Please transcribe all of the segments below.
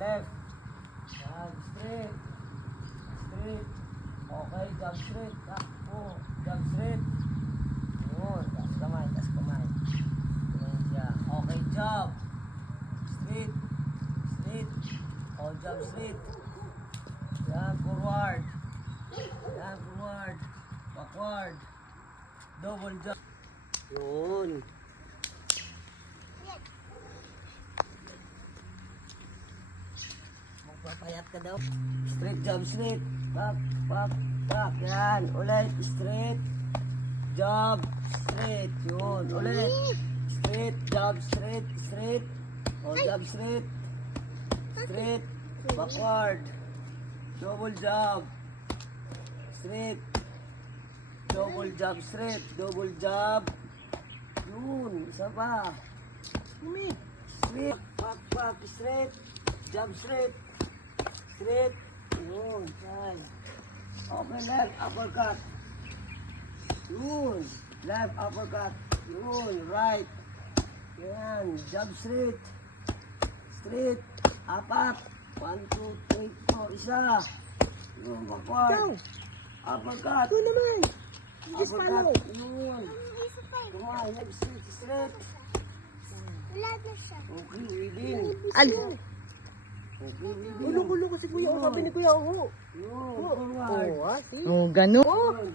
left. Yan, straight. Straight. Okay, jump straight. Takbo. Jump straight. Yun, taas kamay, taas kamay. Yan siya. Okay, jump. Straight. Straight. Oh, jump straight. Yan, forward. Yan, forward. Backward. Double jump. Yun. Magpapayat ka daw. Straight jump straight. Back, back, back. Yan. Ulit. Straight. Jump. Straight. Yun. Ulit. Straight. Jump straight. Straight. O, jump straight. Straight. Backward. Double jump. Straight. Double jump straight. Double jump. Yun. Isa pa. Straight. Back, back. Straight. Jump straight. Straight. Yun. Yan. Okay, left. Uppercut. Yun. Left. Uppercut. Yun. Right. Yan. Jump straight. Straight. Apat. 1, 2, 3, 4. Isa. Yun. Backward. Uppercut. Ito naman. Just follow. Uppercut. Yun. Come on. Left straight. Straight. Wala na siya. Okay, within. Ano? Okay, within. Ulo-ulo ko si Kuya. O sabi ni Kuya, oo. Yun. Forward. Oo, see? Oh, gano'n. Yun.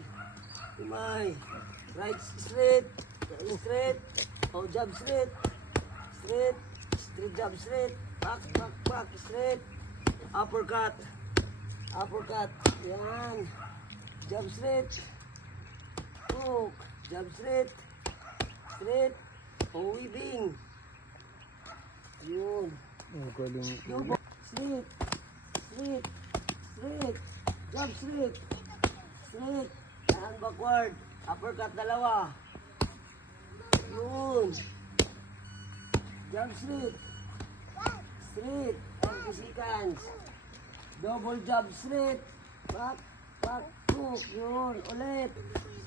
Kumay. Right straight. Straight. Oh, jump straight. Straight. Straight jump straight. Back, back, back. Straight. Uppercut. Uppercut. Yan. Jump straight. Hook. Jump straight. Straight. Oh, weaving. Yun. Ang galing. Yung straight. Straight. Straight. Jump straight. Straight. Yan, backward. Uppercut dalawa. Yun. Jump straight. Straight. 30 seconds. Double jump straight. Back. Back. Hook. Yun. Ulit.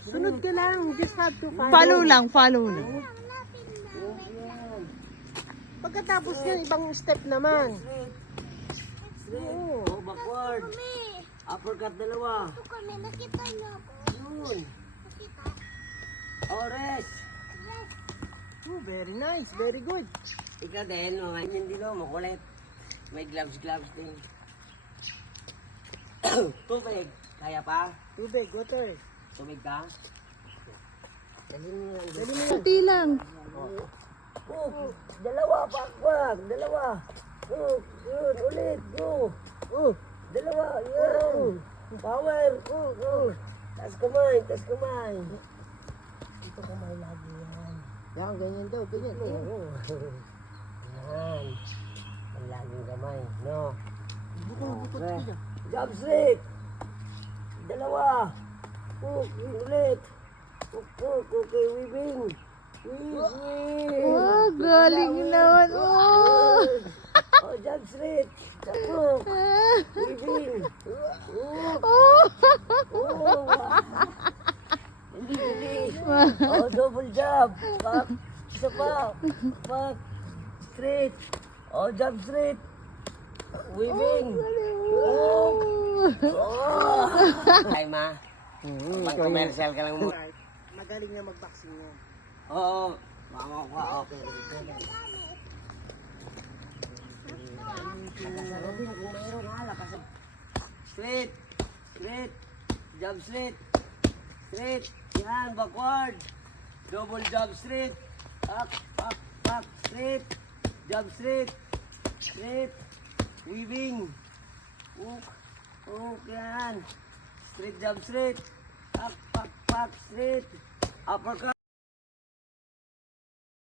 Sunod ka lang. You just have to follow. Follow lang, follow lang. Hook yan. Pagkatapos yun, ibang step naman. Straight. Straight. Oo. Oh, backward. Kami. Uppercut dalawa. Ito kami. Nakita niyo ako. Yun. Nakita. Oh, rest. Yes. Oh, very nice. Very good. Ikaw din, mga hindi no, makulit. May gloves din. Tubig. Kaya pa? Tubig, water. Tubig ka? Dali mo lang. Dali mo yan. Kunti lang. Hook. Dalawa, pakwag. Dalawa. Hook. Yun, ulit. Go. Oh, Dalawa. Yun. Power. Hook. Hook. Tas kamay. Tas kamay. Dito kamay lagi yan. yan, ganyan daw. Ganyan. Oo. Yan. Ang laging kamay. No? Okay. Jump straight. Dalawa. Hook. Yun ulit. Hook. Hook. Okay. Weaving. Weaving. Oh, galing naman. Oh. Oh, jump straight. Hook. Weaving. Hook. Oh. Oh. Hindi, hindi. Oh, double jump. Back. Isa pa. Back. Straight. Oh, jump straight. Weaving. Hook. Oh. Ay, ma. Pang commercial ka lang mo. Right. Magaling na mag-boxing yan. Oo. Mama ko. Okay. Straight. Straight. Jump straight. Straight. Yan. Backward. Double jump straight. Up. Up. Up. Straight. Jump straight. Straight. Weaving. Hook. Hook. Yan. Straight jump straight. Up. Up. Up. Straight. Uppercut.